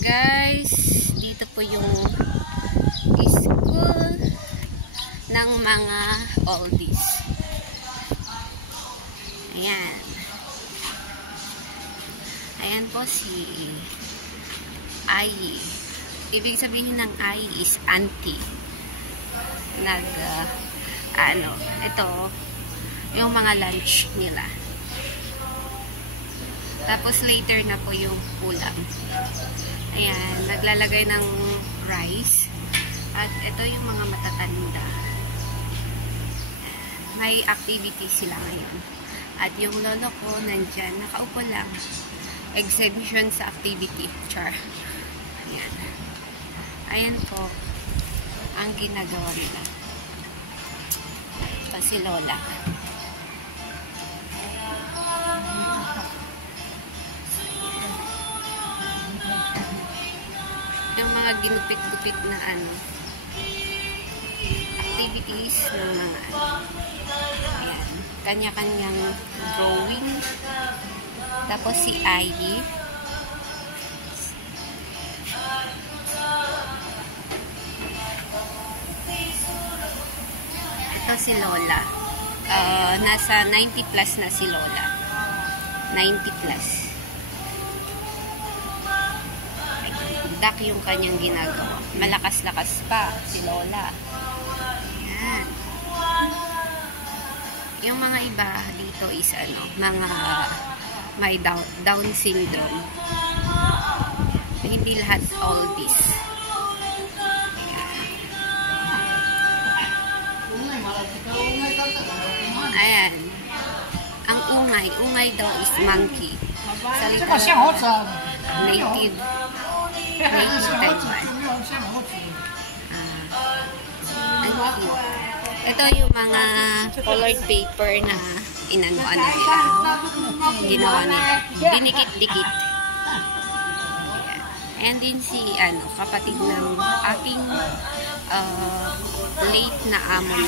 Guys, dito po yung school ng mga oldies. Ayan. Ayan po si Ai. Ibig sabihin ng Ai is auntie. Ito, yung mga lunch nila. Tapos later na po yung ulam. Ayan, naglalagay ng rice. At ito yung mga matatanda. May activity sila ngayon. At yung lolo ko nandyan, nakaupo lang. Exhibition sa activity. Char. Ayan. Ayan po ang ginagawa nila. Ito si Lola. Yung mga ginupit-gupit na activities ng mga ayan, kanya-kanyang drawing. Tapos si Ai. Ito si Lola. Nasa 90 plus na si Lola. 90 plus. Dak yung kanyang ginagawa. Malakas-lakas pa si Lola. Ayan. Yung mga iba dito is mga may Down syndrome. Hindi lahat oldies. Ayan. Ang ungay daw is monkey. Salita native Taiwan. Ito yung mga colored paper na inano-ano nila. Ginawa nila. Dinikit-dikit. And din si kapatid ng aking late na amo.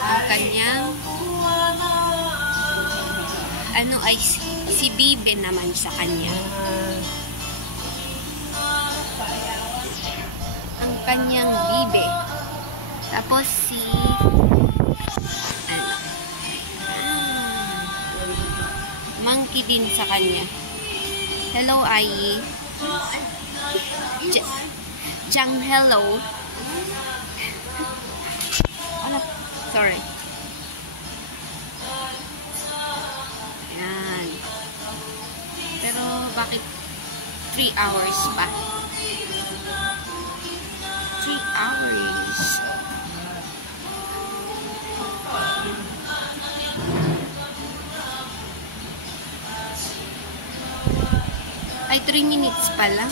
Ang kanyang ay si Bibe naman sa kanya. Ang kanyang Bibe. Tapos si monkey din sa kanya. Hello, Ai. Jang, hello. Sorry. Ayan. Pero bakit 3 hours pa? 3 hours. Ay, 3 minutes pa lang.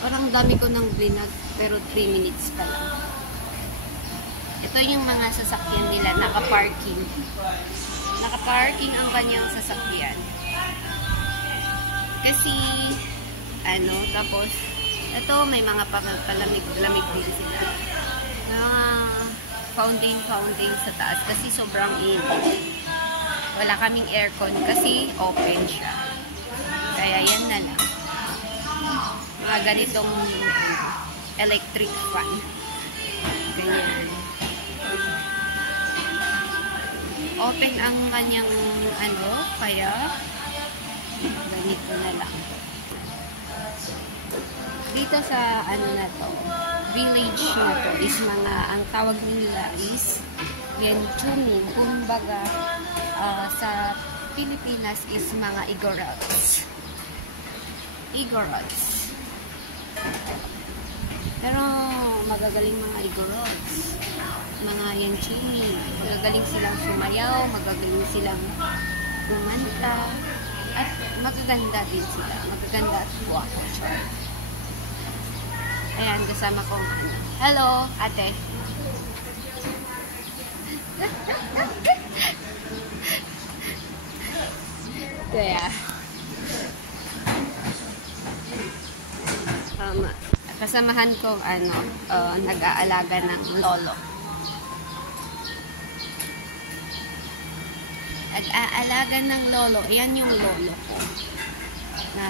Parang dami ko ng vlog, pero 3 minutes pa lang. Ito yung mga sasakyan nila, naka-parking. Naka-parking ang kanyang sasakyan. Kasi, tapos, ito may mga palamig-lamig din sila. Fountain sa taas kasi sobrang init. Wala kaming aircon kasi open siya. Kaya yan na lang. Mga ganitong electric fan. Ganyan. Open ang kanyang kaya ganito na lang. Dito sa na to, village na to is ang tawag nila is Yenchumi. Kumbaga sa Pilipinas is mga Igorots. Pero magagaling mga Igorots. Mga Yenchumi. Magagaling silang sumayaw, magagaling silang kumanta, at magaganda din sila. Magaganda at guwapo. Ayan, kasama ko hello, ate. Kaya kasamahan ko nag-aalaga ng lolo. Nag-aalaga ng lolo. Yan yung lolo ko. Na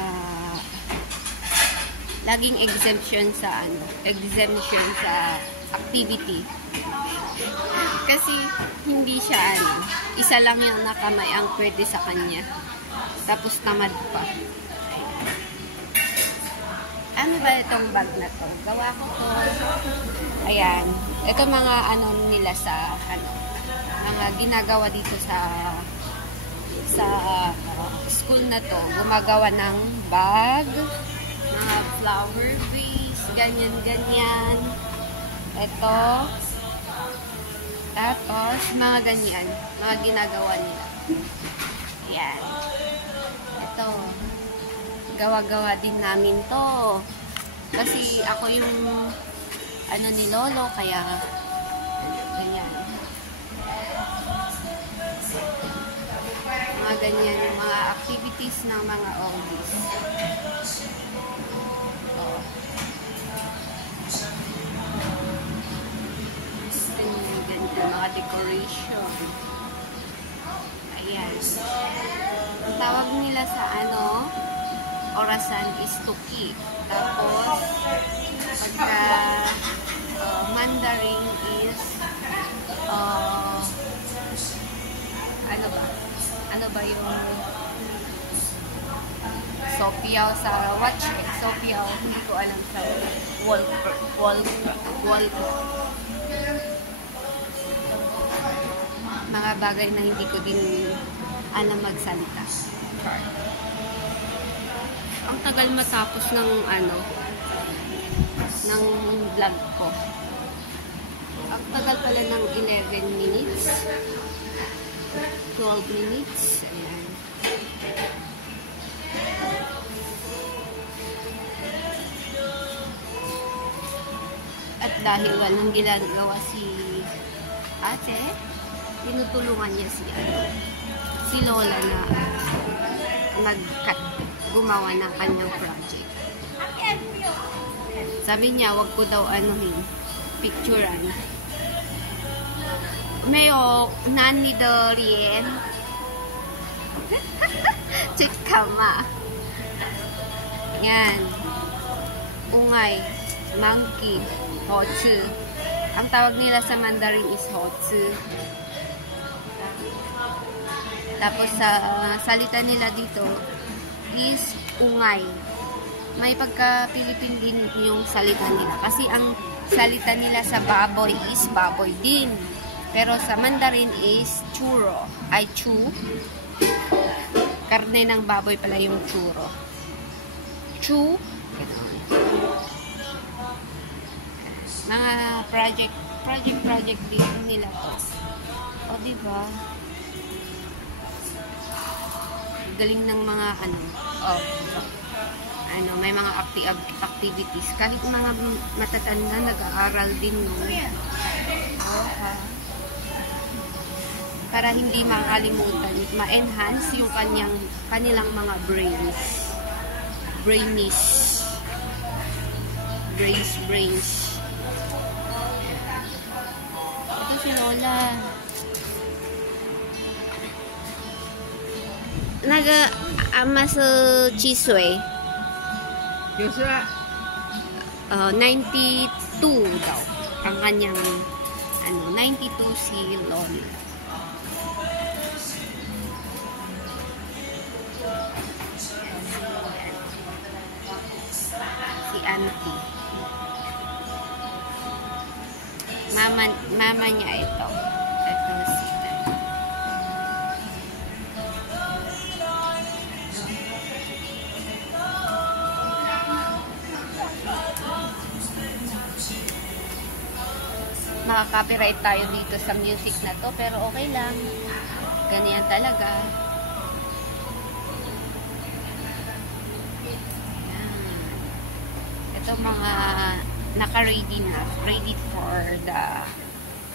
laging exemption sa activity. Kasi hindi siya isa lang yung nakamay ang pwede sa kanya. Tapos tamad pa. Ano ba itong bag na to? Gawa ko to. Ayan. Ito mga nila sa mga ginagawa dito sa school na to. Gumagawa ng bag, mga flower vase, ganyan. Ito. Tapos, mga ganyan. Mga ginagawa nila. Ayan. Ito. Gawa-gawa din namin to. Kasi ako yung ni Lolo, kaya ganyan. Mga ganyan, yung mga activities ng mga oldies. Mga decoration. Ayan. Ang tawag nila sa orasan is tuki. Tapos, pagka Mandarin is ano ba yung Sopiao sa watch Sopiao, hindi ko alam sa wall mga bagay na hindi ko din alam magsalita. Ang tagal matapos ng ng vlog ko. Ang tagal pala ng 11 minutes. 12 minutes. Ayan. At dahil walang ginagawa si ate, tinutulungan niya si Lola na gumawa ng kanyang project. Sabi niya, wag ko daw picturean. Mayo, nani de rien. Chikama. Yan. Ungay, monkey, hochu. Ang tawag nila sa Mandarin is hochu. Tapos sa salita nila dito is ungay. May pagka-Pilipin din yung salita nila. Kasi ang salita nila sa baboy is baboy din. Pero sa Mandarin is churro. Ay, chu. Karne ng baboy pala yung churro. Chu. Mga project din nila to. O, diba? Galing ng mga may mga activities. Kahit mga matatanda, nag-aaral din para hindi makalimutan, ma-enhance yung kanilang mga brains. Ito si Lola. Nag-amaso chiswe. 92 daw. Ang kanyang 92 si Lola. Si auntie. Mama niya ito. Ito si makaka-copyright tayo dito sa music na to, pero okay lang. Ganyan talaga. Yan. Ito mga naka-ready na. Ready for the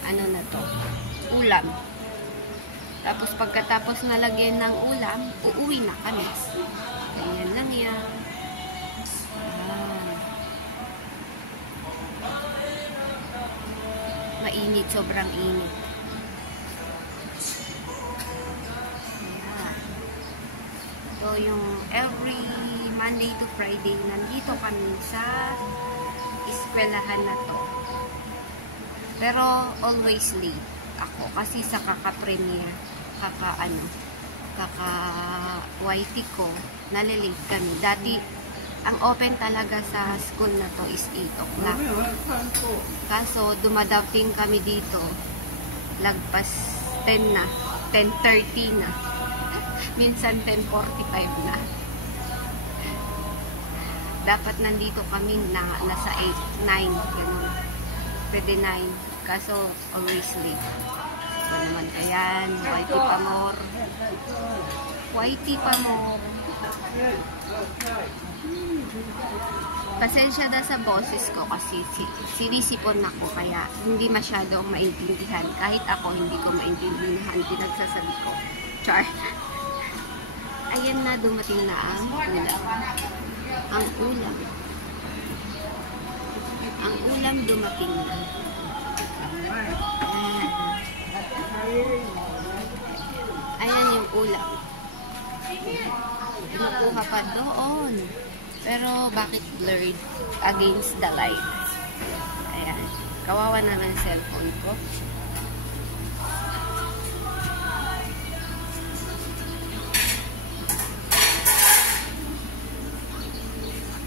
na to, ulam. Tapos pagkatapos nalagyan ng ulam, uuwi na kami. Ganyan lang yan. Mainit, sobrang init. Ayan. So, yung every Monday to Friday, nandito kami sa eskwelahan na to. Pero always late ako kasi sa kaka-premiere, kaka-YT ko, nalilate kami. Dati, ang open talaga sa school na to is 8 o'clock. Kaso, dumadating kami dito, lagpas 10 na, 10:30 na. Minsan 10:45 na. Dapat nandito kami nasa 8, 9, ganun. Pwede 9. Kaso, always late. So naman, ayan, YT pa more. YT pa more. Pasensya na sa boses ko kasi sinisipon ako kaya hindi masyadong maintindihan. Kahit ako hindi ko maintindihan pinagsasabi ko. Char. Ayan na, dumating na ang ulam. Ang ulam. Ang ulam dumating na. Ayan yung ulam. Nakuha pa doon. Pero bakit blurred against the light? Ayan. Kawawa naman cellphone ko.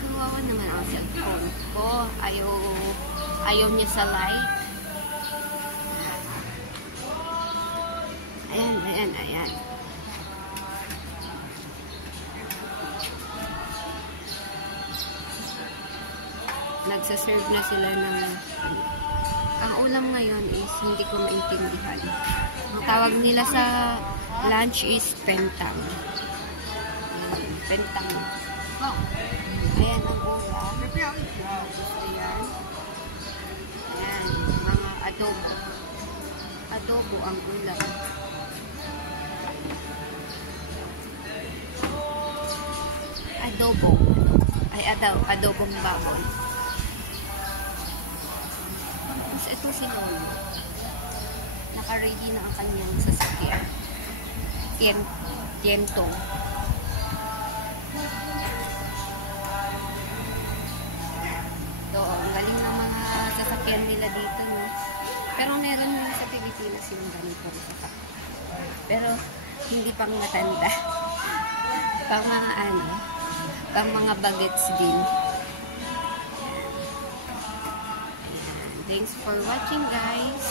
Kawawa naman ang cellphone ko. Ayaw niya sa light. Ayan. Nagsaserve na sila ng... Ang ulam ngayon is hindi ko maintindihan. Ang tawag nila sa lunch is pentang. Pentang. Ayan ang ulam. Ayan. Ayan. Mga adobo. Adobo ang ulam. Adobo. Ay, adobong baboy. Tapos ito si Lolo. Naka-ready na ang kanyang sasakyan. Tientong. So, ang galing ng mga sasakyan nila dito, no? Pero meron nila sa Pilipinas yung ganito sasakyan. Pero, hindi pang matanda. Pang mga pang mga bagets din. Ayan. Thanks for watching, guys.